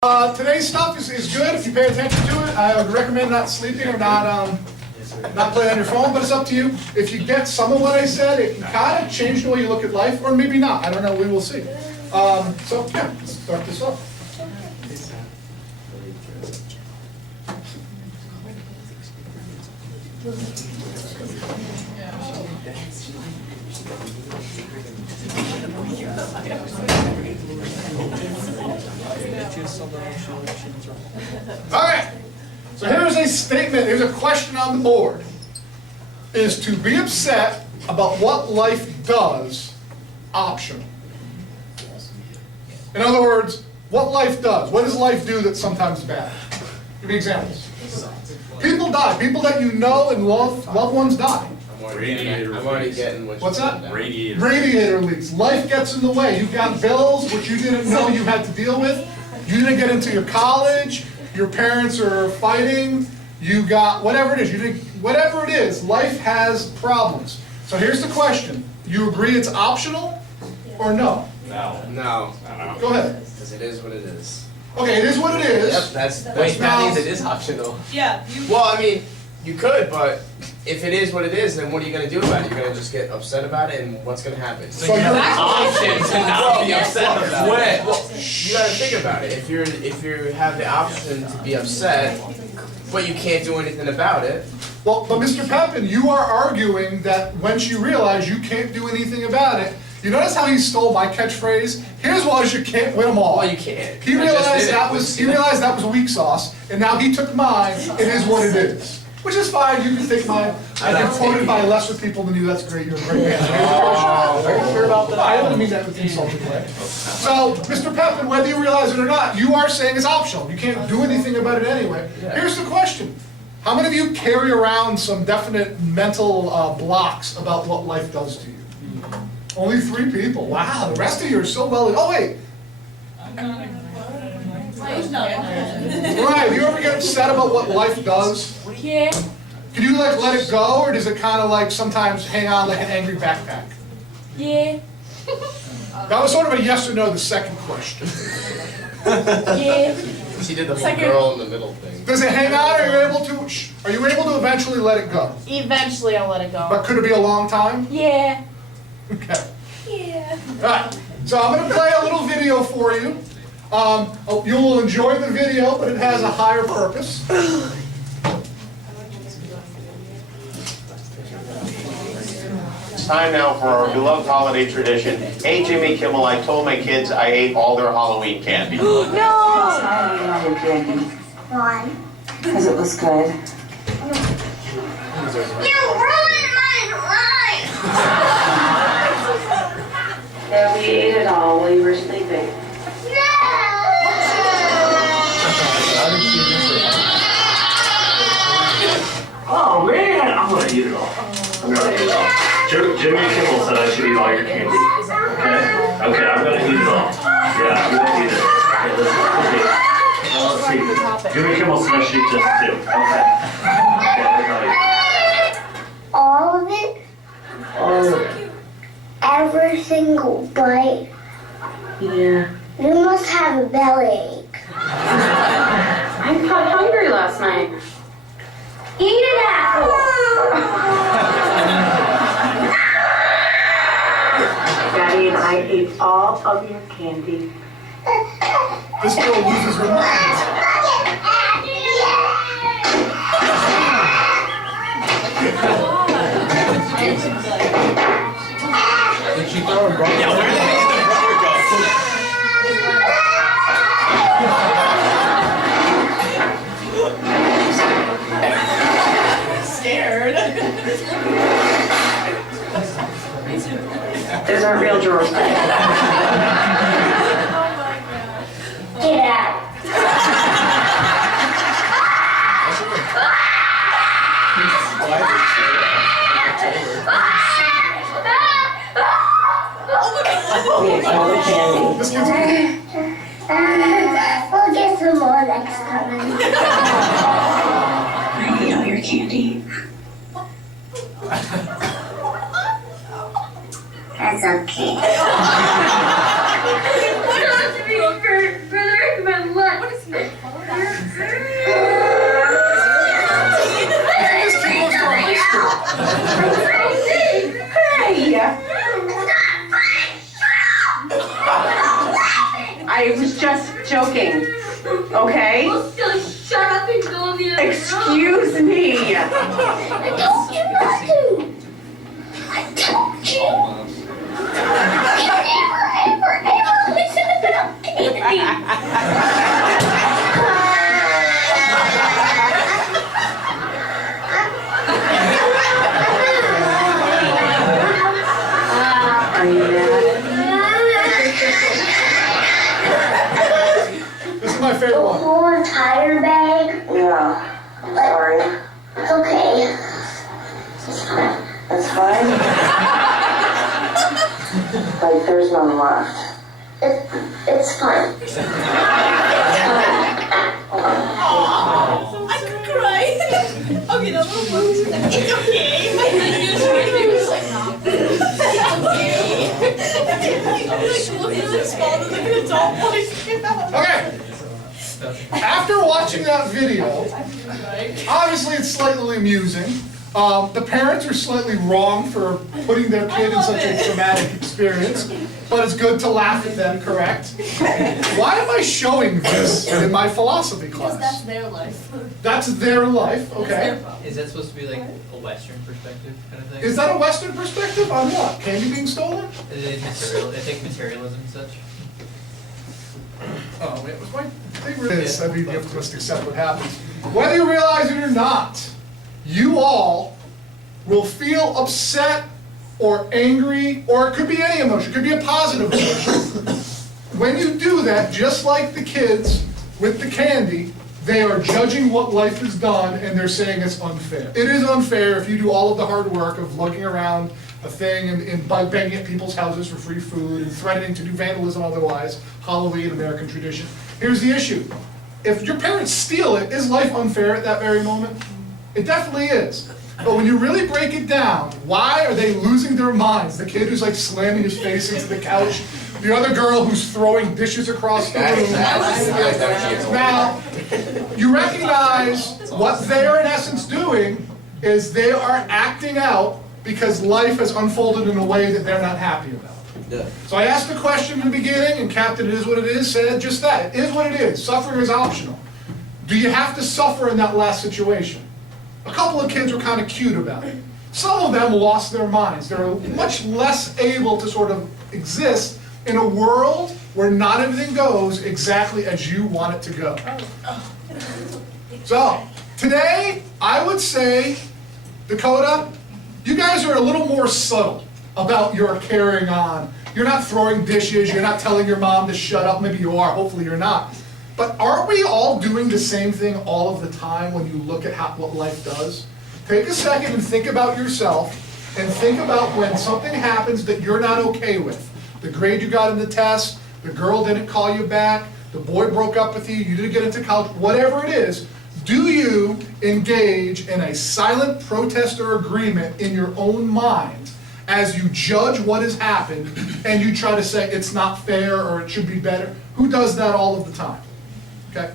Today's stuff is good if you pay attention to it. I would recommend not sleeping or not playing on your phone, but it's up to you. If you get some of what I said, it can kind of change the way you look at life, or maybe not. I don't know. We will see. So yeah, let's start this off. Okay, so here's a statement, here's a question on the board. Is to be upset about what life does optional? In other words, what life does. What does life do that's sometimes bad? Give me examples. People die. People that you know and love, loved ones die. I'm already getting what's that? Radiator. Radiator leaks. Life gets in the way. You've got bills which you didn't know you had to deal with. You didn't get into your college. Your parents are fighting. You got whatever it is. You didn't, whatever it is. Life has problems. So here's the question: you agree it's optional, or no? No. No. Go ahead. Because it is what it is. Okay, it is what it is. Yep, that's now- that means it is optional. Yeah. Well, I mean, you could, but if it is what it is, then what are you gonna do about it? You're gonna just get upset about it, and what's gonna happen? So you're option to not be upset about it. Well, you gotta think about it. If you have the option to be upset, but you can't do anything about it. Well, but Mr. Pepin, you are arguing that once you realize you can't do anything about it, you notice how he stole my catchphrase? His was you can't win them all. Well, you can't. He realized that was weak sauce, and now he took mine. It is what it is, which is fine. You can take mine. I get quoted by lesser people than you. That's great. You're a great man. Are you sure about that? I don't mean that in an insulting way. So, Mr. Pepin, whether you realize it or not, you are saying it's optional. You can't do anything about it anyway. Here's the question: how many of you carry around some definite mental blocks about what life does to you? Only 3 people. Wow, the rest of you are so well. Oh wait. Right. Do you ever get upset about what life does? Yeah. Can you like let it go, or does it kind of like sometimes hang on like an angry backpack? Yeah. That was sort of a yes or no. The second question. Yeah. She did the whole girl in the middle thing. Does it hang on? Or are you able to eventually let it go? Eventually I'll let it go. But could it be a long time? Yeah. Okay. Yeah. All right. So I'm going to play a little video for you. You will enjoy the video, but it has a higher purpose. It's time now for our beloved holiday tradition. Hey, Jimmy Kimmel, I told my kids I ate all their Halloween candy. No! Halloween candy. Why? Because it was good. You ruined my life! Yeah, we ate it all while you were sleeping. Oh man, I'm gonna eat it all. I'm gonna eat it all. Jimmy Kimmel said I should eat all your candy. Okay, I'm gonna eat it all. Yeah, I'm gonna eat it. Okay, let's see. Jimmy Kimmel said I should eat just 2. Okay. All of it? All of it. Every single bite? Yeah. You must have a bellyache. I got hungry last night. Eat an apple! Daddy and I ate all of your candy. This girl loses her mind. Did she throw a brother? Yeah, where did the brother go? Scared. Those aren't real drawers. Get out. We ate all the candy. This kid's We'll get some more next time. I ate all your candy. That's okay. What else to be for the rest of my life? I was just joking. Okay? Well, so shut up and go over there. Excuse me. I told you not to. I told you. You never, ever listen about anything. Are you mad? This is my favorite one. Whole entire bag? Yeah. I'm sorry. Okay. That's fine. Like there's none left. It's fine. I could cry. Okay, that little one. It's okay. He was like, nah. It's okay. Looking at his phone and like an adult voice. Okay. After watching that video, obviously it's slightly amusing. The parents are slightly wrong for putting their kid in such a traumatic experience, but it's good to laugh at them, correct? Why am I showing this in my philosophy Because that's class? their life. That's their life, That's their okay. problem. Is that supposed to be like a Western perspective kind of thing? Is that a Western perspective on what? Candy being stolen? Is it material? I think materialism and such. Oh, it was my thing with this. I mean, you have to just accept what happens. Whether you realize it or not, you all will feel upset or angry, or it could be any emotion, it could be a positive emotion. When you do that, just like the kids with the candy, they are judging what life has done and they're saying it's unfair. It is unfair if you do all of the hard work of lugging around a thing and banging at people's houses for free food and threatening to do vandalism otherwise, Halloween, American tradition. Here's the issue. If your parents steal it, is life unfair at that very moment? It definitely is. But when you really break it down, why are they losing their minds? The kid who's like slamming his face into the couch, the other girl who's throwing dishes across the room. Now, you recognize what they are in essence doing is they are acting out because life has unfolded in a way that they're not happy about. So I asked the question in the beginning, and Captain It Is What It Is said just that. It is what it is. Suffering is optional. Do you have to suffer in that last situation? A couple of kids were kind of cute about it. Some of them lost their minds. They're much less able to sort of exist in a world where not everything goes exactly as you want it to go. So, today, I would say, Dakota, you guys are a little more subtle about your carrying on. You're not throwing dishes, you're not telling your mom to shut up, maybe you are, hopefully you're not. But aren't we all doing the same thing all of the time when you look at what life does? Take a second and think about yourself, and think about when something happens that you're not okay with. The grade you got in the test, the girl didn't call you back, the boy broke up with you, you didn't get into college, whatever it is, do you engage in a silent protest or agreement in your own mind as you judge what has happened and you try to say it's not fair or it should be better? Who does that all of the time? Okay?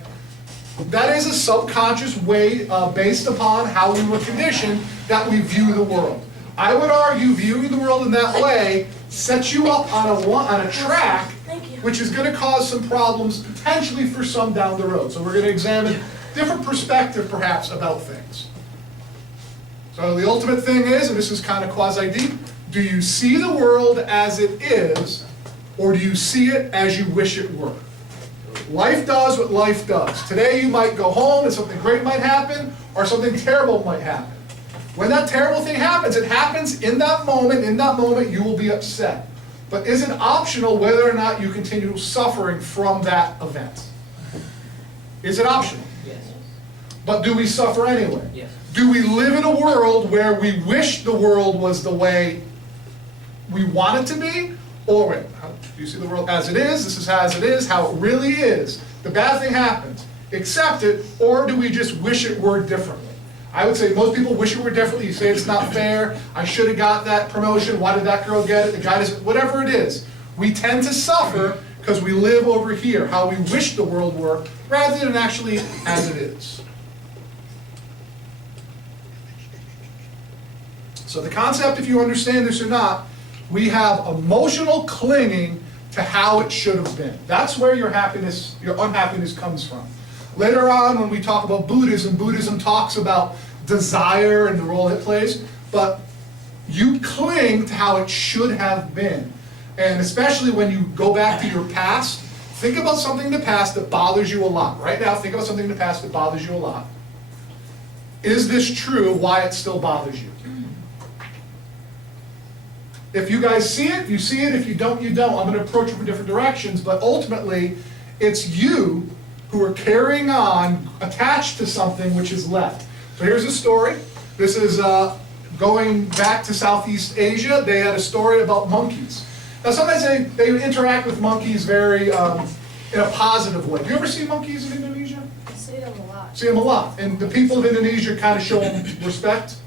That is a subconscious way based upon how we were conditioned that we view the world. I would argue viewing the world in that way sets you up on a track which is going to cause some problems potentially for some down the road. So we're going to examine different perspective perhaps about things. So the ultimate thing is, and this is kind of quasi-deep, do you see the world as it is, or do you see it as you wish it were? Life does what life does. Today you might go home and something great might happen, or something terrible might happen. When that terrible thing happens, it happens in that moment. In that moment you will be upset. But is it optional whether or not you continue suffering from that event? Is it optional? Yes. But do we suffer anyway? Yes. Do we live in a world where we wish the world was the way we want it to be? Or wait, do you see the world as it is? This is as it is, how it really is. The bad thing happens. Accept it, or do we just wish it were differently? I would say most people wish it were differently. You say it's not fair, I should have got that promotion, why did that girl get it, the guy doesn't, whatever it is. We tend to suffer because we live over here, how we wish the world were, rather than actually as it is. So the concept, if you understand this or not, we have emotional clinging to how it should have been. That's where your unhappiness comes from. Later on, when we talk about Buddhism, Buddhism talks about desire and the role it plays, but you cling to how it should have been. And especially when you go back to your past, think about something in the past that bothers you a lot. Right now, think about something in the past that bothers you a lot. Is this true? Why it still bothers you? If you guys see it, you see it. If you don't, you don't. I'm going to approach it from different directions, but ultimately, it's you who are carrying on, attached to something which is left. So here's a story. This is going back to Southeast Asia. They had a story about monkeys. Now sometimes they interact with monkeys very in a positive way. Do you ever see monkeys in Indonesia? I see them a lot. See them a lot. And the people of Indonesia kind of show them respect?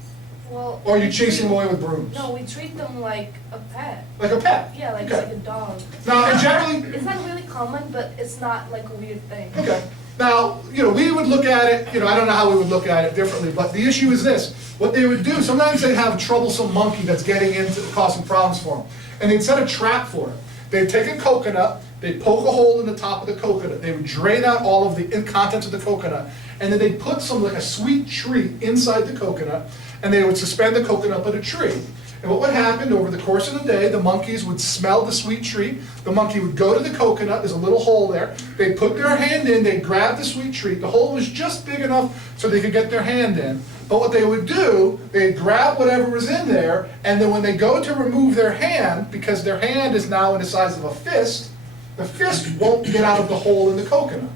Well, Or are you chasing them away with brooms? no, we treat them like a pet. Like a pet? Yeah, like Okay. like a dog. Now, and generally, It's not really common, but it's not like a weird thing. okay. Now, we would look at it, I don't know how we would look at it differently, but the issue is this. What they would do, sometimes they'd have a troublesome monkey that's getting into causing problems for them. And they'd set a trap for it. They'd take a coconut, they'd poke a hole in the top of the coconut, they would drain out all of the contents of the coconut, and then they'd put like a sweet treat inside the coconut, and they would suspend the coconut up in a tree. And what would happen over the course of the day, the monkeys would smell the sweet treat, the monkey would go to the coconut, there's a little hole there, they'd put their hand in, they'd grab the sweet treat, the hole was just big enough so they could get their hand in. But what they would do, they'd grab whatever was in there, and then when they go to remove their hand, because their hand is now in the size of a fist, the fist won't get out of the hole in the coconut.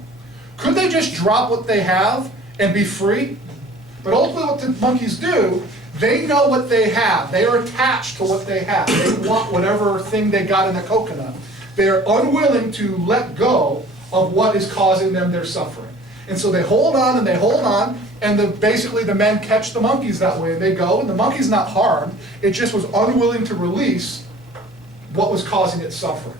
Could they just drop what they have and be free? But ultimately what the monkeys do, they know what they have. They are attached to what they have. They want whatever thing they got in the coconut. They are unwilling to let go of what is causing them their suffering. And so they hold on and they hold on, and basically the men catch the monkeys that way. And they go, and the monkey's not harmed. It just was unwilling to release what was causing it suffering.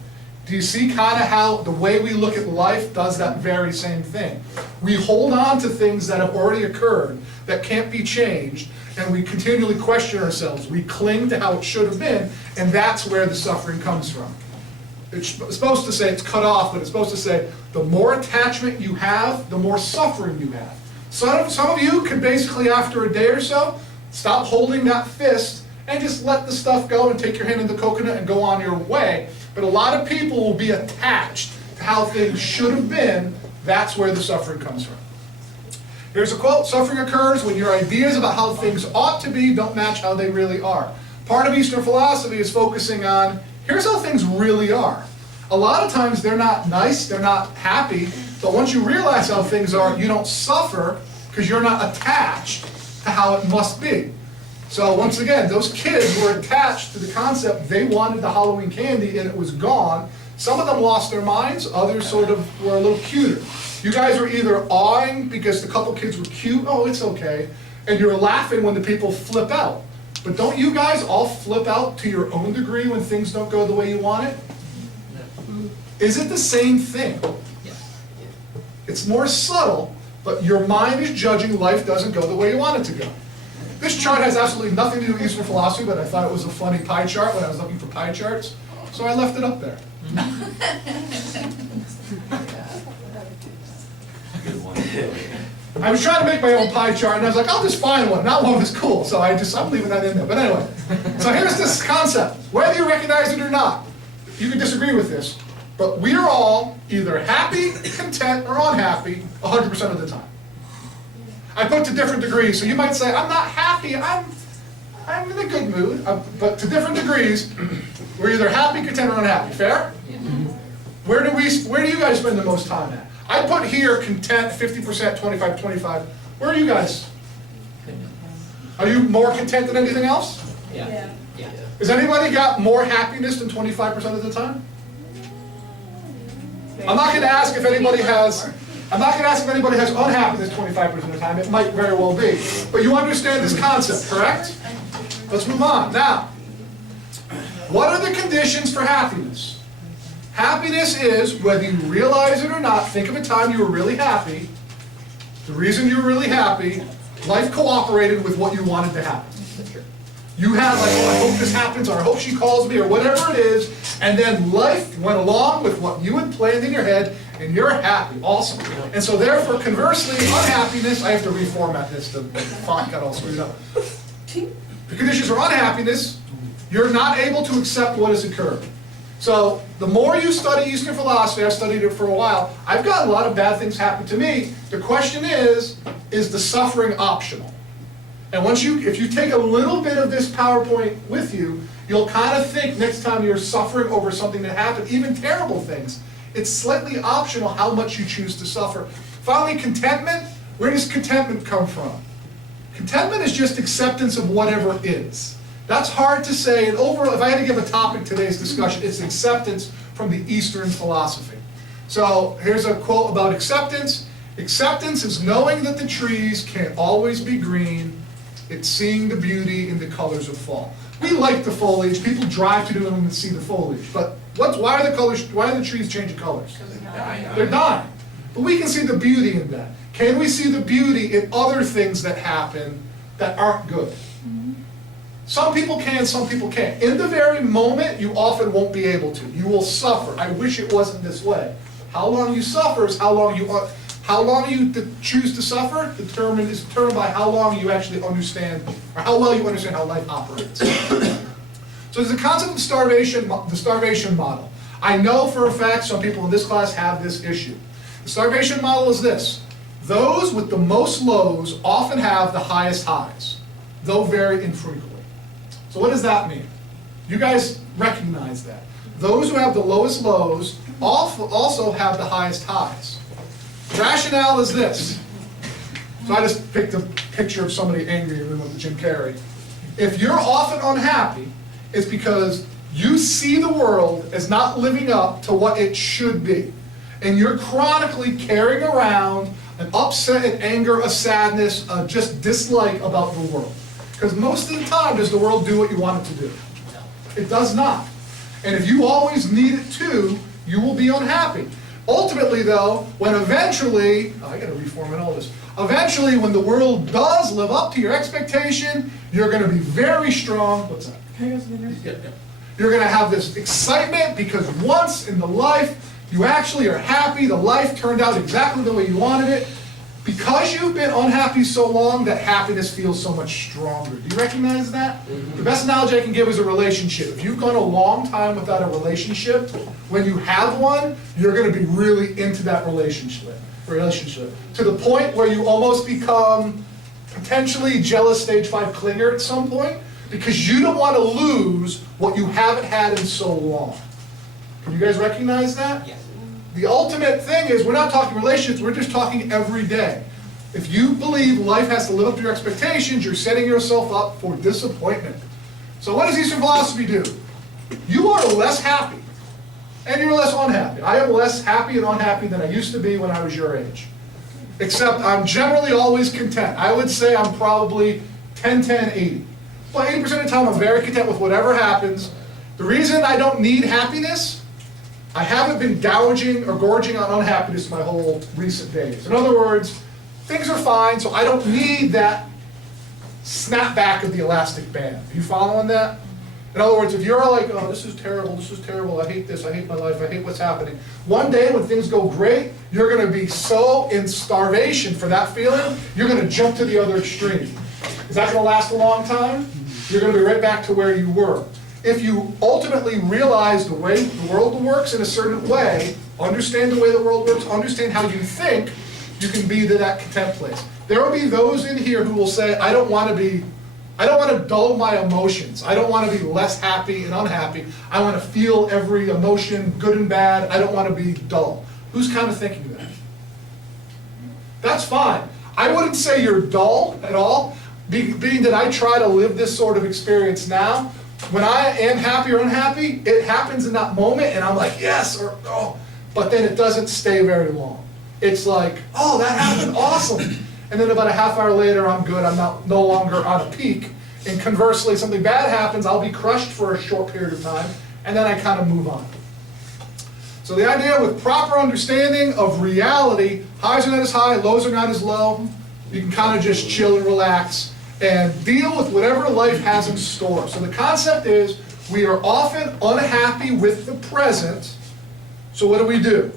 Do you see kind of how the way we look at life does that very same thing? We hold on to things that have already occurred, that can't be changed, and we continually question ourselves. We cling to how it should have been, and that's where the suffering comes from. It's supposed to say it's cut off, but it's supposed to say the more attachment you have, the more suffering you have. Some of you can basically, after a day or so, stop holding that fist and just let the stuff go and take your hand in the coconut and go on your way. But a lot of people will be attached to how things should have been. That's where the suffering comes from. Here's a quote: suffering occurs when your ideas about how things ought to be don't match how they really are. Part of Eastern philosophy is focusing on, here's how things really are. A lot of times they're not nice, they're not happy, but once you realize how things are, you don't suffer because you're not attached to how it must be. So once again, those kids were attached to the concept, they wanted the Halloween candy and it was gone. Some of them lost their minds, others sort of were a little cuter. You guys were either awing because the couple kids were cute, oh, it's okay, and you're laughing when the people flip out. But don't you guys all flip out to your own degree when things don't go the way you want it? Is it the same thing? It's more subtle, but your mind is judging life doesn't go the way you want it to go. This chart has absolutely nothing to do with Eastern philosophy, but I thought it was a funny pie chart when I was looking for pie charts, so I left it up there. I was trying to make my own pie chart, and I was like, I'll just find one. Not one was cool, so I'm leaving that in there. But anyway, so here's this concept. Whether you recognize it or not, you can disagree with this, but we are all either happy, content, or unhappy 100% of the time. I put to different degrees, so you might say, I'm not happy, I'm in a good mood, but to different degrees, we're either happy, content, or unhappy. Fair? Where do you guys spend the most time at? I put here content, 50%, 25, 25. Where are you guys? Are you more content than anything else? Yeah. Has anybody got more happiness than 25% of the time? I'm not going to ask if anybody has unhappiness 25% of the time. It might very well be. But you understand this concept, correct? Let's move on. Now, what are the conditions for happiness? Happiness is, whether you realize it or not, think of a time you were really happy. The reason you were really happy, life cooperated with what you wanted to happen. You had like, oh, I hope this happens, or I hope she calls me, or whatever it is, And then life went along with what you had planned in your head, and you're happy, awesome. And so therefore, conversely, unhappiness, I have to reformat this, the font got all screwed up. The conditions for unhappiness, you're not able to accept what has occurred. So the more you study Eastern philosophy, I've studied it for a while, I've got a lot of bad things happen to me. The question is the suffering optional? And once if you take a little bit of this PowerPoint with you, you'll kind of think next time you're suffering over something that happened, even terrible things, it's slightly optional how much you choose to suffer. Finally, contentment. Where does contentment come from? Contentment is just acceptance of whatever is. That's hard to say, and overall, if I had to give a topic today's discussion, it's acceptance from the Eastern philosophy. So here's a quote about acceptance. Acceptance is knowing that the trees can't always be green. It's seeing the beauty in the colors of fall. We like the foliage. People drive to New England to see the foliage. But why are the trees changing colors? They're dying. But we can see the beauty in that. Can we see the beauty in other things that happen that aren't good? Some people can, some people can't. In the very moment, you often won't be able to. You will suffer. I wish it wasn't this way. How long you suffer is how long you choose to suffer is determined by how long you actually understand, or how well you understand how life operates. So there's a concept of the starvation model. I know for a fact some people in this class have this issue. The starvation model is this. Those with the most lows often have the highest highs, though very infrequently. So what does that mean? You guys recognize that. Those who have the lowest lows also have the highest highs. The rationale is this. So I just picked a picture of somebody angry in the room with Jim Carrey. If you're often unhappy, it's because you see the world as not living up to what it should be. And you're chronically carrying around an upset, an anger, a sadness, a just dislike about the world. Because most of the time, does the world do what you want it to do? It does not. And if you always need it to, you will be unhappy. Ultimately, though, when eventually, I gotta reformat all this. Eventually, when the world does live up to your expectation, you're gonna be very strong. What's that? You're gonna have this excitement because once in the life, you actually are happy, the life turned out exactly the way you wanted it. Because you've been unhappy so long, that happiness feels so much stronger. Do you recognize that? The best analogy I can give is a relationship. If you've gone a long time without a relationship, when you have one, you're going to be really into that relationship. To the point where you almost become potentially jealous stage 5 clinger at some point, because you don't want to lose what you haven't had in so long. Can you guys recognize that? Yes. The ultimate thing is, we're not talking relationships, we're just talking every day. If you believe life has to live up to your expectations, you're setting yourself up for disappointment. So what does Eastern philosophy do? You are less happy, and you're less unhappy. I am less happy and unhappy than I used to be when I was your age. Except I'm generally always content. I would say I'm probably 10-10-80. But 80% of the time I'm very content with whatever happens. The reason I don't need happiness, I haven't been gouging or gorging on unhappiness my whole recent days. In other words, things are fine, so I don't need that snapback of the elastic band. Are you following that? In other words, if you're like, oh, this is terrible, I hate this, I hate my life, I hate what's happening. One day when things go great, you're going to be so in starvation for that feeling, you're going to jump to the other extreme. Is that going to last a long time? You're going to be right back to where you were. If you ultimately realize the way the world works in a certain way, understand the way the world works, understand how you think, you can be to that content place. There will be those in here who will say, I don't want to dull my emotions. I don't want to be less happy and unhappy. I want to feel every emotion, good and bad. I don't want to be dull. Who's kind of thinking that? That's fine. I wouldn't say you're dull at all, being that I try to live this sort of experience now. When I am happy or unhappy, it happens in that moment, and I'm like, yes, or oh, but then it doesn't stay very long. It's like, oh, that happened, awesome. And then about a half hour later, I'm good, I'm no longer on a peak. And conversely, something bad happens, I'll be crushed for a short period of time, and then I kind of move on. So the idea with proper understanding of reality, highs are not as high, lows are not as low, you can kind of just chill and relax and deal with whatever life has in store. So the concept is, We are often unhappy with the present, so what do?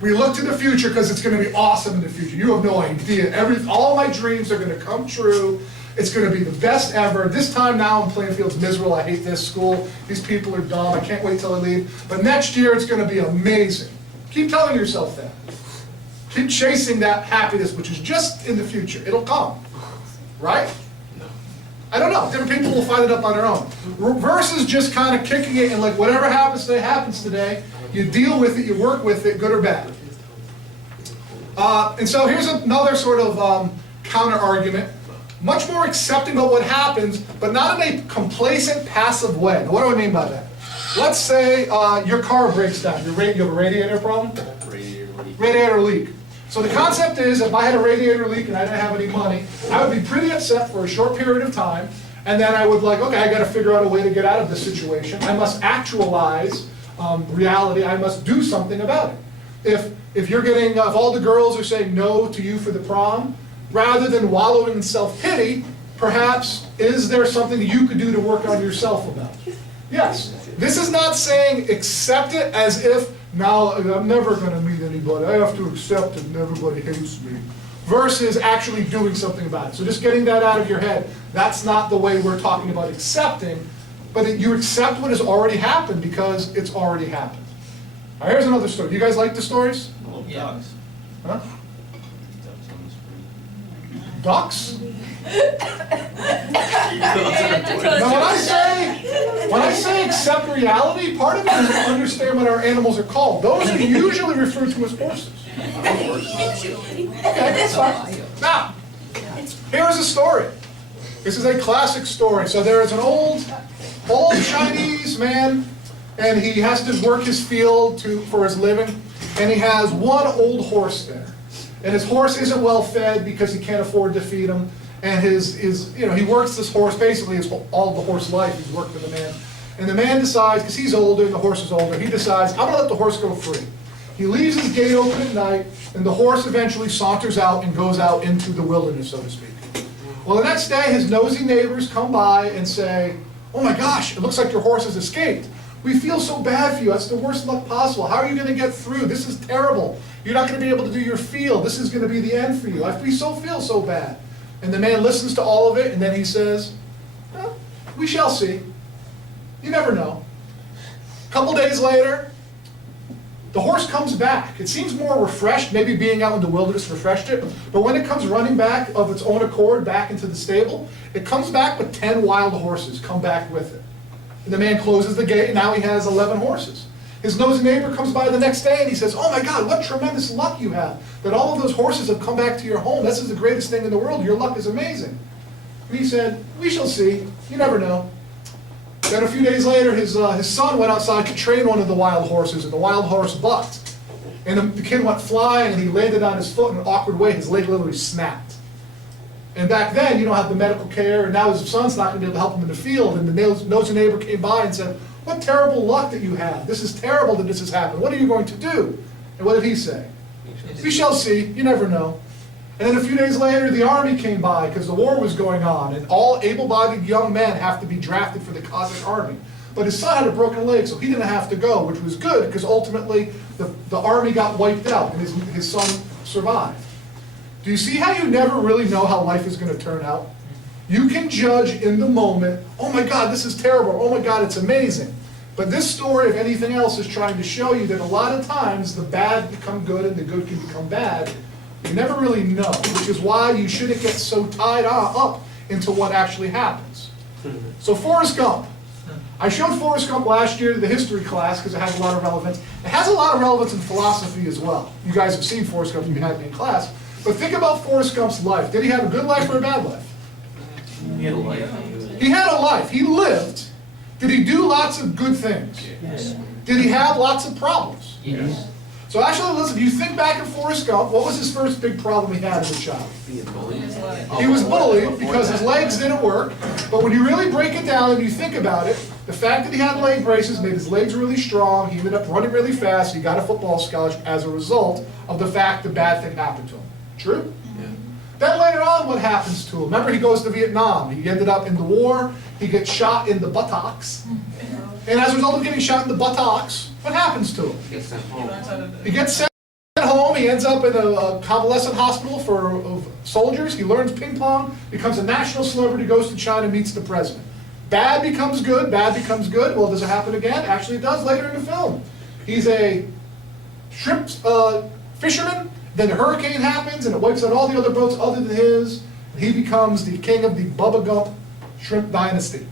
We look to the future because it's going to be awesome in the future. You have no idea. All my dreams are going to come true. It's going to be the best ever. This time now I'm playing fields miserable. I hate this school. These people are dumb. I can't wait till I leave. But next year it's going to be amazing. Keep telling yourself that. Keep chasing that happiness, which is just in the future. It'll come. Right? I don't know. Different people will find it up on their own. Versus just kind of kicking it and like whatever happens today happens today. You deal with it, you work with it, good or bad. And so here's another sort of counter-argument. Much more accepting of what happens, but not in a complacent, passive way. Now, what do I mean by that? Let's say your car breaks down. You have a radiator problem? Radiator leak. So the concept is, if I had a radiator leak and I didn't have any money, I would be pretty upset for a short period of time, and then I would like, okay, I got to figure out a way to get out of this situation. I must actualize reality. I must do something about it. If you're getting, if all the girls are saying no to you for the prom, rather than wallowing in self-pity, perhaps is there something that you could do to work on yourself about? Yes. This is not saying accept it as if now I'm never going to meet anybody. I have to accept that everybody hates me. Versus actually doing something about it. So just getting that out of your head. That's not the way we're talking about accepting, but that you accept what has already happened because it's already happened. All right, here's another story. Do you guys like the stories? Yeah. Huh? Ducks? Now when I say accept reality, part of it is to understand what our animals are called. Those are usually referred to as horses. Okay, that's fine. Now, here's a story. This is a classic story. So there is an old Chinese man, and he has to work his field for his living, and he has one old horse there. And his horse isn't well fed because he can't afford to feed him. And he works this horse basically all the horse life. He's worked for the man. And the man decides, because he's older and the horse is older, he decides, I'm going to let the horse go free. He leaves his gate open at night, and the horse eventually saunters out and goes out into the wilderness, so to speak. Well, the next day, his nosy neighbors come by and say, oh my gosh, it looks like your horse has escaped. We feel so bad for you. That's the worst luck possible. How are you going to get through? This is terrible. You're not going to be able to do your field. This is going to be the end for you. We feel so bad. And the man listens to all of it, and then he says, well, we shall see. You never know. A couple days later, the horse comes back. It seems more refreshed. Maybe being out in the wilderness refreshed it. But when it comes running back of its own accord back into the stable, it comes back with 10 wild horses come back with it. And the man closes the gate, and now he has 11 horses. His nosy neighbor comes by the next day, and he says, oh my God, what tremendous luck you have, that all of those horses have come back to your home. This is the greatest thing in the world. Your luck is amazing. And he said, we shall see. You never know. Then a few days later, his son went outside to train one of the wild horses, and the wild horse bucked. And the kid went flying, and he landed on his foot in an awkward way. His leg literally snapped. And back then, you don't have the medical care, and now his son's not going to be able to help him in the field. And the nosy neighbor came by and said, what terrible luck that you have. This is terrible that this has happened. What are you going to do? And what did he say? We shall see. You never know. And then a few days later, the army came by because the war was going on, and all able-bodied young men have to be drafted for the Cossack army. But his son had a broken leg, so he didn't have to go, which was good because ultimately the army got wiped out, and his son survived. Do you see how you never really know how life is going to turn out? You can judge in the moment, oh my God, this is terrible, oh my God, it's amazing. But this story, if anything else, is trying to show you that a lot of times the bad become good and the good can become bad. You never really know, which is why you shouldn't get so tied up into what actually happens. So Forrest Gump. I showed Forrest Gump last year to the history class because it has a lot of relevance. It has a lot of relevance in philosophy as well. You guys have seen Forrest Gump if you had me in class. But think about Forrest Gump's life. Did he have a good life or a bad life? He had a life. He had a life. He lived. Did he do lots of good things? Yes. Did he have lots of problems? Yes. So actually, listen, if you think back at Forrest Gump, what was his first big problem he had as a child? He was bullied because his legs didn't work. But when you really break it down and you think about it, the fact that he had leg braces made his legs really strong. He ended up running really fast. He got a football scholarship as a result of the fact the bad thing happened to him. True? Yeah. Then later on, what happens to him? Remember, he goes to Vietnam. He ended up in the war. He gets shot in the buttocks. And as a result of getting shot in the buttocks, what happens to him? Gets sent home. He gets sent home, he ends up in a convalescent hospital for soldiers, he learns ping pong, becomes a national celebrity, goes to China, meets the president. Bad becomes good, bad becomes good. Well, does it happen again? Actually, it does later in the film. He's a shrimp fisherman, then a hurricane happens and it wipes out all the other boats other than his. He becomes the king of the Bubba Gump shrimp dynasty.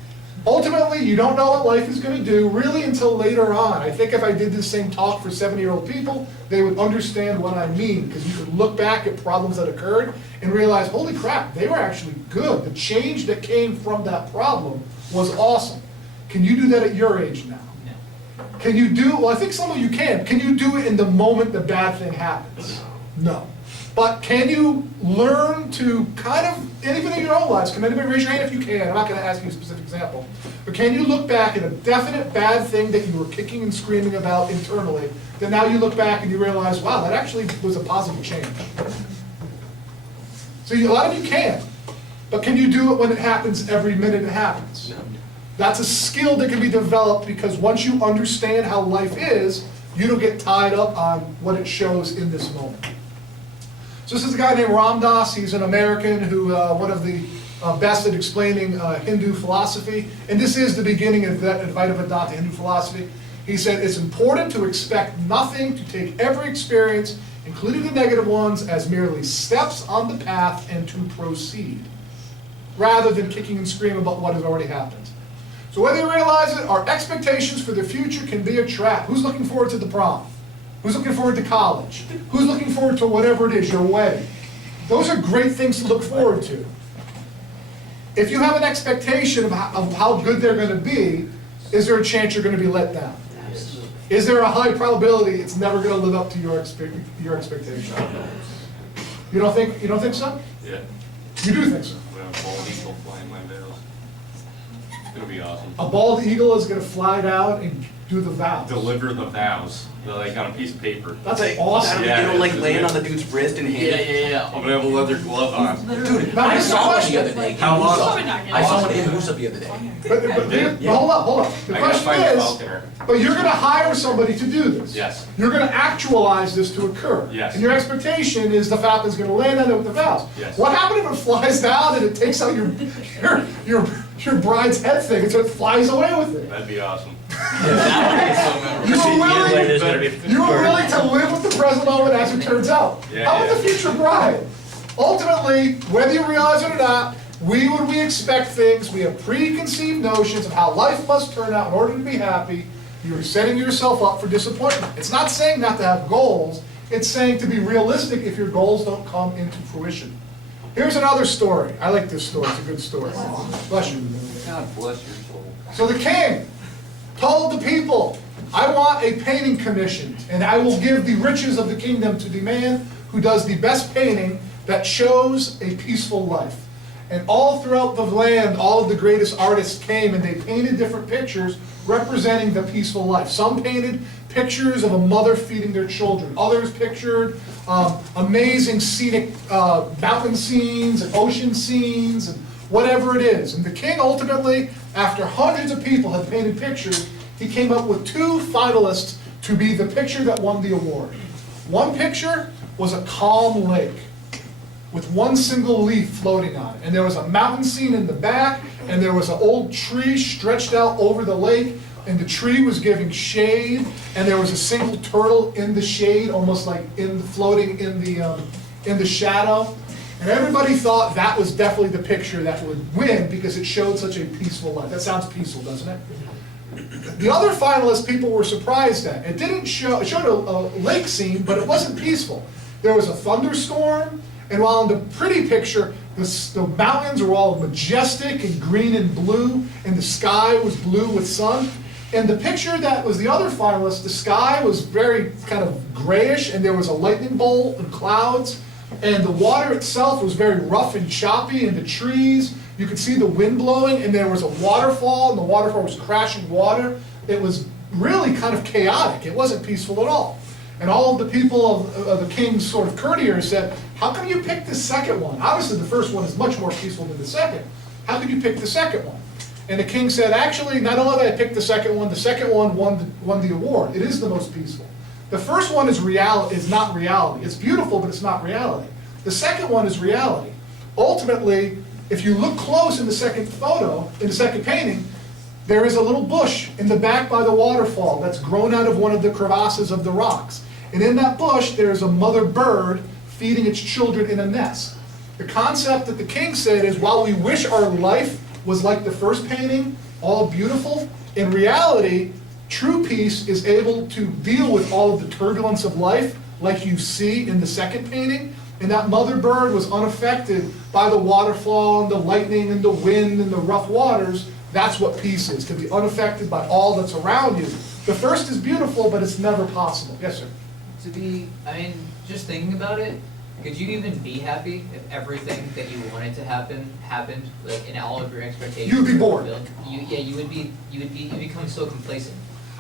Ultimately, you don't know what life is going to do really until later on. I think if I did this same talk for 70-year-old people, they would understand what I mean, because you could look back at problems that occurred and realize, holy crap, they were actually good. The change that came from that problem was awesome. Can you do that at your age now? Can you do, well, I think some of you can. Can you do it in the moment the bad thing happens? No. But can you learn to kind of, even in your own lives, can anybody raise your hand if you can? I'm not going to ask you a specific example. But can you look back at a definite bad thing that you were kicking and screaming about internally, that now you look back and you realize, wow, that actually was a positive change? So a lot of you can. But can you do it when it happens every minute it happens? No. That's a skill that can be developed, because once you understand how life is, you don't get tied up on what it shows in this moment. So this is a guy named Ram Dass. He's an American who, one of the best at explaining Hindu philosophy. And this is the beginning of that Advaita Vedanta Hindu philosophy. He said, it's important to expect nothing, to take every experience, including the negative ones, as merely steps on the path and to proceed, rather than kicking and screaming about what has already happened. So whether you realize it, our expectations for the future can be a trap. Who's looking forward to the prom? Who's looking forward to college? Who's looking forward to whatever it is, your wedding? Those are great things to look forward to. If you have an expectation of how good they're going to be, is there a chance you're going to be let down? Is there a high probability it's never going to live up to your expectation? You don't think so? Yeah. You do think so? We have a bald eagle flying my veils. It's gonna be awesome. A bald eagle is going to fly down and do the vows. Deliver the vows. They're like on a piece of paper. That's Like, awesome. You don't like land on the dude's wrist and hand. Yeah. I'm gonna have a leather glove on. Dude, Now, I here's the saw one question. the other day. How long? I saw one in Musa the other day. But hold up. The I gotta question find a is, falconer. but you're going to hire somebody to do this. Yes. You're going to actualize this to occur. Yes. And your expectation is the falcon's going to land on it with the vows. Yes. What happens if it flies down and it takes out your bride's head thing and so it flies away with it? That'd be awesome. You were willing to live with the present moment as it turns out. Yeah, How about yeah. the future bride? Ultimately, whether you realize it or not, we expect things, we have preconceived notions of how life must turn out in order to be happy. You're setting yourself up for disappointment. It's not saying not to have goals, it's saying to be realistic if your goals don't come into fruition. Here's another story. I like this story, it's a good story. Bless you. God bless your soul. So the king told the people, I want a painting commissioned, and I will give the riches of the kingdom to the man who does the best painting that shows a peaceful life. And all throughout the land, all of the greatest artists came and they painted different pictures representing the peaceful life. Some painted pictures of a mother feeding their children. Others pictured amazing scenic mountain scenes and ocean scenes and whatever it is. And the king ultimately, after hundreds of people had painted pictures, he came up with 2 finalists to be the picture that won the award. One picture was a calm lake with one single leaf floating on it. And there was a mountain scene in the back, and there was an old tree stretched out over the lake, and the tree was giving shade, and there was a single turtle in the shade, almost like floating in the shadow. And everybody thought that was definitely the picture that would win because it showed such a peaceful life. That sounds peaceful, doesn't it? The other finalists, people were surprised at. It didn't show, it showed a lake scene, but it wasn't peaceful. There was a thunderstorm, and while in the pretty picture, the mountains were all majestic and green and blue, and the sky was blue with sun. And the picture that was the other finalist, the sky was very kind of grayish, and there was a lightning bolt and clouds, and the water itself was very rough and choppy, and the trees, you could see the wind blowing, and there was a waterfall, and the waterfall was crashing water. It was really kind of chaotic. It wasn't peaceful at all. And all of the people of the king's sort of courtiers said, how come you picked the second one? Obviously the first one is much more peaceful than the second. How could you pick the second one? And the king said, actually, not only did I pick the second one won the award. It is the most peaceful. The first one is not reality. It's beautiful, but it's not reality. The second one is reality. Ultimately, if you look close in the second photo, in the second painting, there is a little bush in the back by the waterfall that's grown out of one of the crevasses of the rocks. And in that bush, there's a mother bird feeding its children in a nest. The concept that the king said is, while we wish our life was like the first painting, all beautiful, in reality, true peace is able to deal with all of the turbulence of life, like you see in the second painting. And that mother bird was unaffected by the waterfall and the lightning and the wind and the rough waters. That's what peace is, to be unaffected by all that's around you. The first is beautiful, but it's never possible. Yes, sir? Just thinking about it, could you even be happy if everything that you wanted to happen happened, like in all of your expectations? You'd be bored. You'd become so complacent.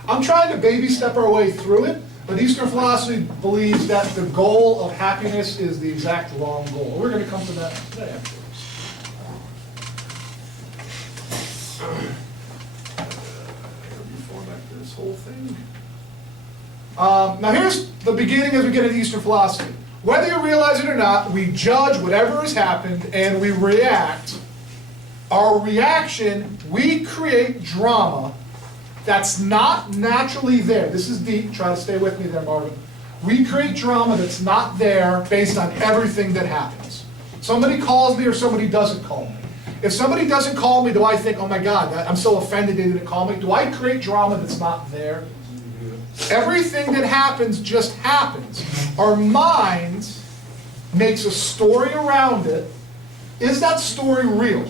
I'm trying to baby step our way through it, but Eastern philosophy believes that the goal of happiness is the exact wrong goal. We're going to come to that today, afterwards. Format this whole thing. Now here's the beginning as we get into Eastern philosophy. Whether you realize it or not, we judge whatever has happened and we react. Our reaction, we create drama that's not naturally there. This is deep. Try to stay with me there, Marvin. We create drama that's not there based on everything that happens. Somebody calls me or somebody doesn't call me. If somebody doesn't call me, do I think, oh my God, I'm so offended they didn't call me? Do I create drama that's not there? Everything that happens just happens. Our mind makes a story around it. Is that story real?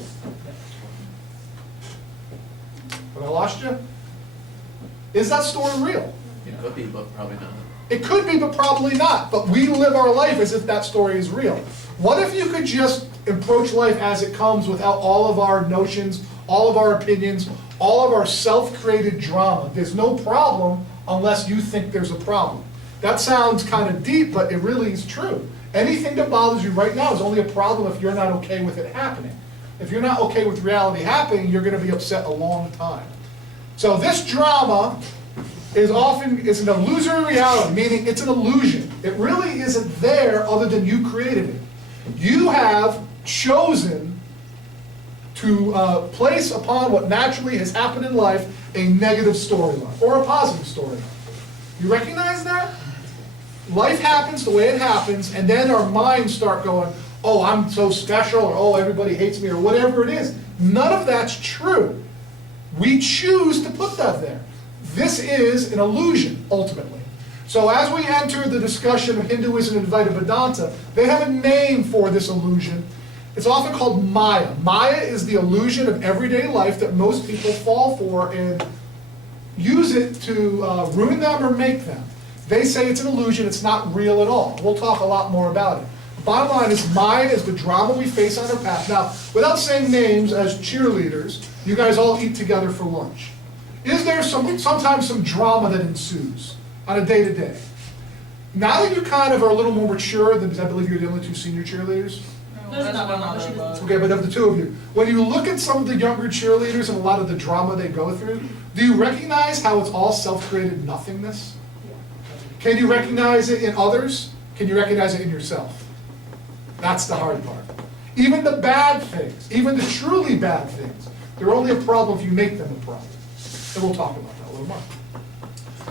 Have I lost you? Is that story real? It could be, but probably not. It could be, but probably not. But we live our life as if that story is real. What if you could just approach life as it comes without all of our notions, all of our opinions, all of our self-created drama? There's no problem unless you think there's a problem. That sounds kind of deep, but it really is true. Anything that bothers you right now is only a problem if you're not okay with it happening. If you're not okay with reality happening, you're going to be upset a long time. So this drama is an illusory reality, meaning it's an illusion. It really isn't there other than you created it. You have chosen to place upon what naturally has happened in life a negative storyline or a positive storyline. You recognize that? Life happens the way it happens, and then our minds start going, oh, I'm so special, or oh, everybody hates me, or whatever it is. None of that's true. We choose to put that there. This is an illusion, ultimately. So as we enter the discussion of Hinduism and Advaita Vedanta, they have a name for this illusion. It's often called Maya. Maya is the illusion of everyday life that most people fall for and use it to ruin them or make them. They say it's an illusion, it's not real at all. We'll talk a lot more about it. Bottom line is Maya is the drama we face on our path. Now, without saying names, as cheerleaders, you guys all eat together for lunch. Is there sometimes some drama that ensues on a day-to-day? Now that you kind of are a little more mature, than I believe you're the only two senior cheerleaders. Okay, but of the two of you, when you look at some of the younger cheerleaders and a lot of the drama they go through, do you recognize how it's all self-created nothingness? Can you recognize it in others? Can you recognize it in yourself? That's the hard part. Even the bad things, even the truly bad things, they're only a problem if you make them a problem. And we'll talk about that a little more.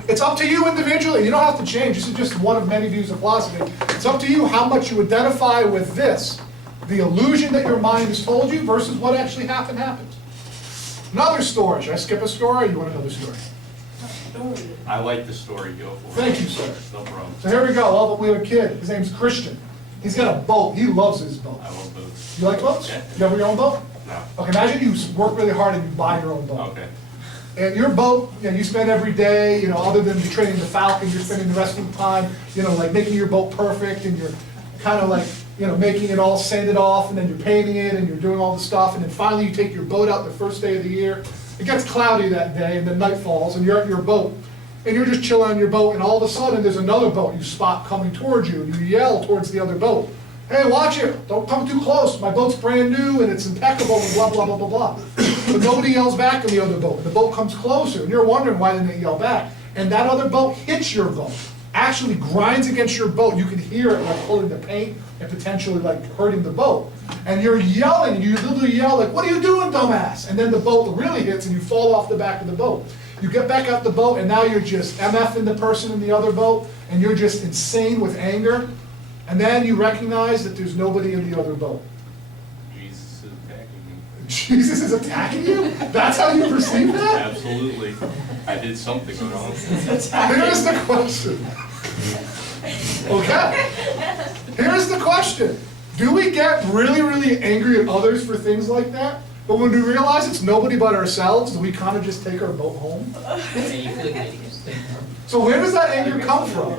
It's up to you individually. You don't have to change. This is just one of many views of philosophy. It's up to you how much you identify with this, the illusion that your mind has told you versus what actually happened. Another story. Should I skip a story or you want another story? I like the story, go for it. Thank you, sir. No problem. So here we go. Well, we have a kid. His name's Christian. He's got a boat. He loves his boat. I love boats. You like boats? Yeah. You have your own boat? No. Okay, imagine you work really hard and you buy your own boat. Okay. And your boat, you spend every day, other than training the Falcon, you're spending the rest of the time, like making your boat perfect, and you're kind of like, making it all sanded off, and then you're painting it, and you're doing all the stuff, and then finally you take your boat out the first day of the year. It gets cloudy that day, and then night falls, and you're at your boat, and you're just chilling on your boat, and all of a sudden there's another boat you spot coming towards you, and you yell towards the other boat, hey, watch it, don't come too close, my boat's brand new, and it's impeccable, and blah, blah, blah, blah, blah. but nobody yells back in the other boat. The boat comes closer, and you're wondering why they didn't yell back. And that other boat hits your boat, actually grinds against your boat. You can hear it like pulling the paint and potentially like hurting the boat. And you're yelling, you literally yell like, "What are you doing, dumbass?" And then the boat really hits and you fall off the back of the boat. You get back out the boat and now you're just MFing the person in the other boat and you're just insane with anger. And then you recognize that there's nobody in the other boat. Jesus is attacking me. Jesus is attacking you? That's how you perceive that? Absolutely. I did something wrong. Here's the question. Okay. Here's the question. Do we get really, really angry at others for things like that? But when we realize it's nobody but ourselves, do we kind of just take our boat home? So where does that anger come from?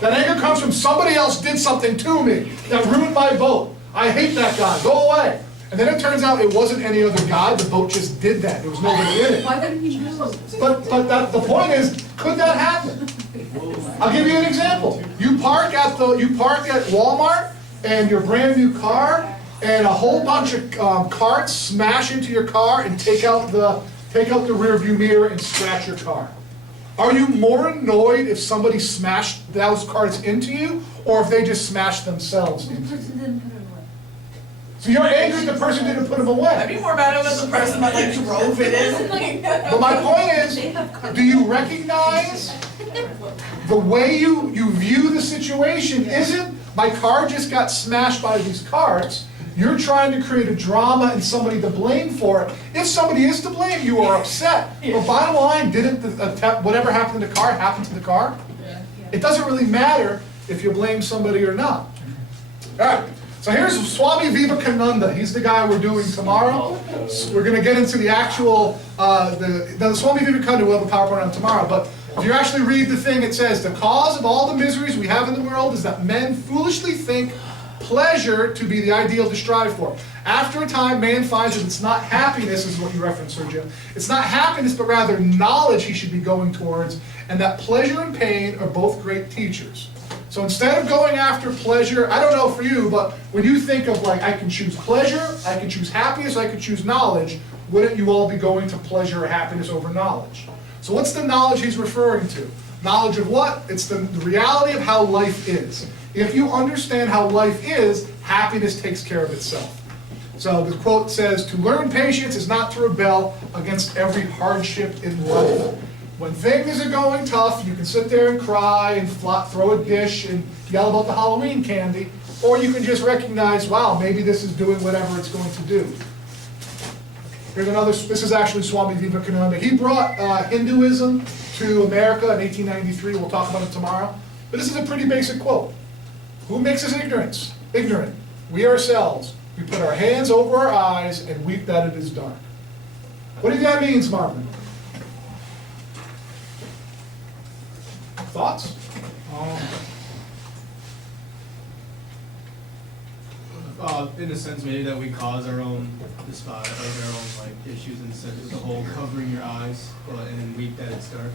That anger comes from somebody else did something to me that ruined my boat. I hate that guy. Go away. And then it turns out it wasn't any other guy. The boat just did that. There was nobody in it. Why wouldn't he know? But the point is, could that happen? I'll give you an example. You park at Walmart and your brand new car, and a whole bunch of carts smash into your car and take out the rear view mirror and scratch your car. Are you more annoyed if somebody smashed those carts into you, or if they just smashed themselves into you? So you're angry the person didn't put them away. I'd be more mad at the person that like drove it in. But my point is, do you recognize the way you view the situation isn't my car just got smashed by these carts? You're trying to create a drama and somebody to blame for it. If somebody is to blame, you are upset. But bottom line, didn't whatever happened to the car happen to the car? It doesn't really matter if you blame somebody or not. All right. So here's Swami Vivekananda. He's the guy we're doing tomorrow. We're going to get into the actual, the Swami Vivekananda will have a PowerPoint on tomorrow. But if you actually read the thing, it says, the cause of all the miseries we have in the world is that men foolishly think pleasure to be the ideal to strive for. After a time, man finds that it's not happiness, is what you referenced, Sergio. It's not happiness, but rather knowledge he should be going towards, and that pleasure and pain are both great teachers. So instead of going after pleasure, I don't know for you, but when you think of like, I can choose pleasure, I can choose happiness, I can choose knowledge, wouldn't you all be going to pleasure or happiness over knowledge? So what's the knowledge he's referring to? Knowledge of what? It's the reality of how life is. If you understand how life is, happiness takes care of itself. So the quote says, to learn patience is not to rebel against every hardship in life. When things are going tough, you can sit there and cry and throw a dish and yell about the Halloween candy, or you can just recognize, wow, maybe this is doing whatever it's going to do. Here's another, this is actually Swami Vivekananda. He brought Hinduism to America in 1893. We'll talk about it tomorrow. But this is a pretty basic quote. Who makes us ignorant? We ourselves. We put our hands over our eyes and weep that it is dark. What do you think that means, Marvin? Thoughts? In a sense, maybe that we cause our own despite, like our own like issues, in the sense of the whole covering your eyes and then weep that it's dark.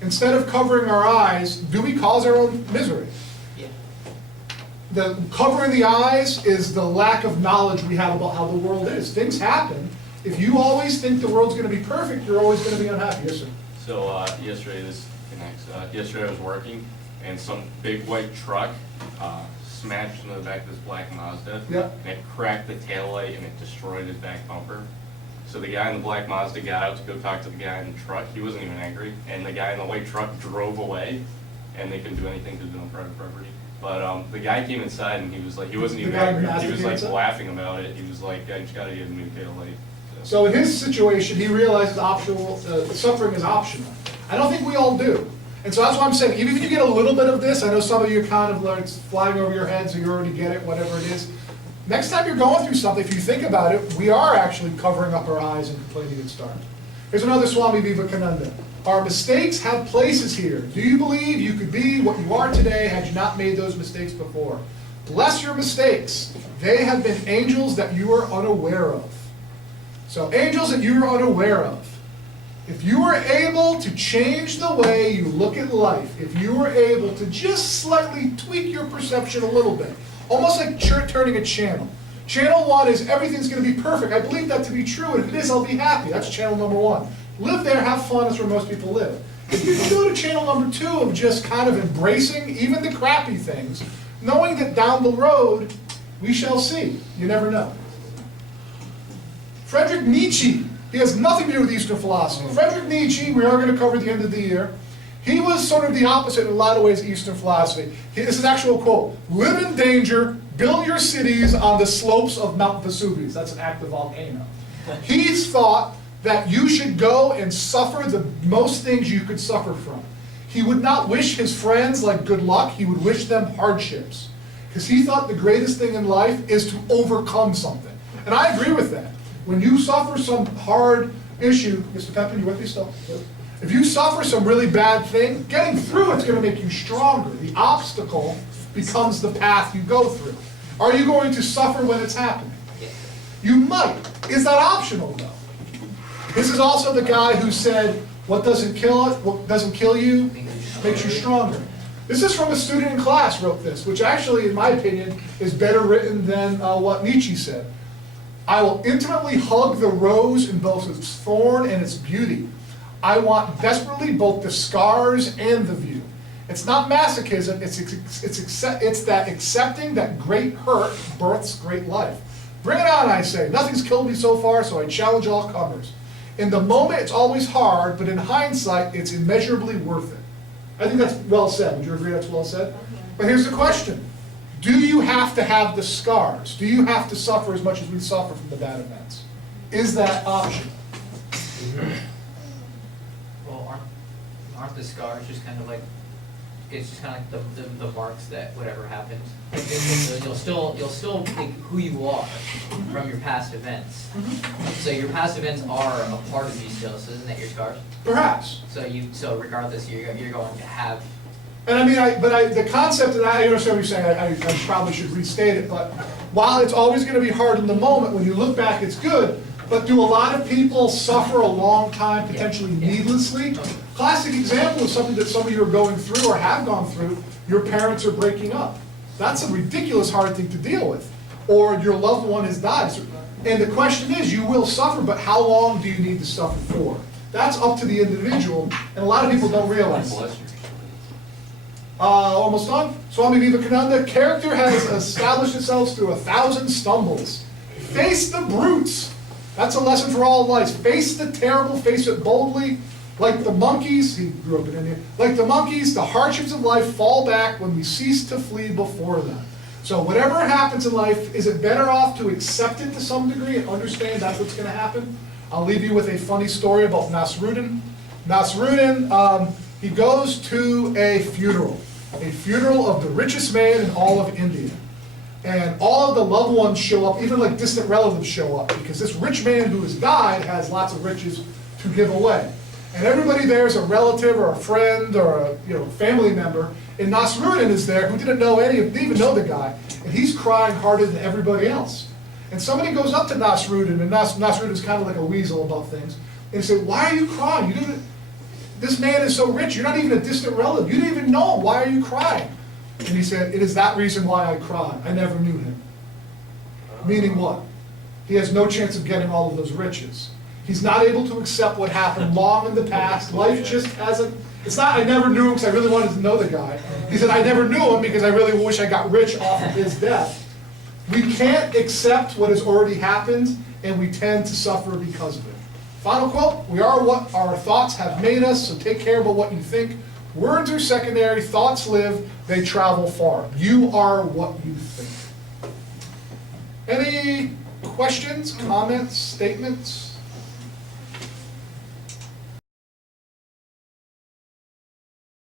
Instead of covering our eyes, do we cause our own misery? Yeah. The covering the eyes is the lack of knowledge we have about how the world is. Things happen. If you always think the world's going to be perfect, you're always going to be unhappy. Yes, sir. So yesterday, this connects. Yesterday I was working, and some big white truck smashed into the back of this black Mazda, Yeah. and it cracked the taillight and it destroyed his back bumper. So the guy in the black Mazda got out to go talk to the guy in the truck. He wasn't even angry, and the guy in the white truck drove away, and they couldn't do anything because they're on private property. But the guy came inside and he was like, he wasn't even angry. He was like laughing about it. He was like, I just got to get a new taillight. So in his situation, he realizes optional suffering is optional. I don't think we all do. And so that's why I'm saying, even if you get a little bit of this, I know some of you are kind of like it's flying over your heads, so you already get it, whatever it is. Next time you're going through something, if you think about it, we are actually covering up our eyes and complaining it's dark. Here's another Swami Vivekananda. Our mistakes have places here. Do you believe you could be what you are today had you not made those mistakes before? Bless your mistakes. They have been angels that you are unaware of. So angels that you are unaware of. If you were able to change the way you look at life, if you were able to just slightly tweak your perception a little bit, almost like turning a channel. Channel 1 is everything's going to be perfect. I believe that to be true, and if it is, I'll be happy. That's channel number 1. Live there, have fun, that's where most people live. If you go to channel number 2 of just kind of embracing even the crappy things, knowing that down the road, we shall see. You never know. Frederick Nietzsche. He has nothing to do with Eastern philosophy. Frederick Nietzsche, we are going to cover at the end of the year. He was sort of the opposite in a lot of ways of Eastern philosophy. This is an actual quote. Live in danger, build your cities on the slopes of Mount Vesuvius. That's an active volcano. He's thought that you should go and suffer the most things you could suffer from. He would not wish his friends like good luck, he would wish them hardships. Because he thought the greatest thing in life is to overcome something. And I agree with that. When you suffer some hard issue, Mr. Pepin, you with me still? If you suffer some really bad thing, getting through it's going to make you stronger. The obstacle becomes the path you go through. Are you going to suffer when it's happening? You might. Is that optional though? This is also the guy who said, what doesn't kill you makes you stronger. This is from a student in class wrote this, which actually, in my opinion, is better written than what Nietzsche said. I will intimately hug the rose in both its thorn and its beauty. I want desperately both the scars and the view. It's not masochism, it's that accepting that great hurt births great life. Bring it on, I say. Nothing's killed me so far, so I challenge all comers. In the moment, it's always hard, but in hindsight, it's immeasurably worth it. I think that's well said. Would you agree that's well said? But here's the question. Do you have to have the scars? Do you have to suffer as much as we suffer from the bad events? Is that optional? Well, aren't the scars just kind of like, it's just kind of like the marks that whatever happened. You'll still think who you are from your past events. So your past events are a part of you still. So isn't that your scars? Perhaps. So regardless, you're going to have. And I mean, the concept, and I understand what you're saying, I probably should restate it, but while it's always going to be hard in the moment, when you look back, it's good, but do a lot of people suffer a long time, potentially needlessly? Classic example of something that some of you are going through or have gone through, your parents are breaking up. That's a ridiculous hard thing to deal with. Or your loved one has died. And the question is, you will suffer, but how long do you need to suffer for? That's up to the individual, and a lot of people don't realize. Almost done. Swami Vivekananda, character has established itself through 1,000 stumbles. Face the brutes. That's a lesson for all life. Face the terrible, face it boldly. Like the monkeys, he grew up in India, like the monkeys, the hardships of life fall back when we cease to flee before them. So whatever happens in life, is it better off to accept it to some degree and understand that's what's going to happen? I'll leave you with a funny story about Nosedive. Nosedive, he goes to a funeral of the richest man in all of India. And all of the loved ones show up, even like distant relatives show up, because this rich man who has died has lots of riches to give away. And everybody there is a relative or a friend or a family member. And Nosedive is there who didn't even know the guy, and he's crying harder than everybody else. And somebody goes up to Nosedive, and Nosedive is kind of like a weasel about things, and he said, "Why are you crying? This man is so rich. You're not even a distant relative. You didn't even know him. Why are you crying?" And he said, "It is that reason why I cry. I never knew him." Meaning what? He has no chance of getting all of those riches. He's not able to accept what happened long in the past. Life just hasn't. It's not, I never knew him because I really wanted to know the guy. He said, I never knew him because I really wish I got rich off of his death. We can't accept what has already happened, and we tend to suffer because of it. Final quote, we are what our thoughts have made us, so take care about what you think. Words are secondary, thoughts live, they travel far. You are what you think. Any questions, comments, statements?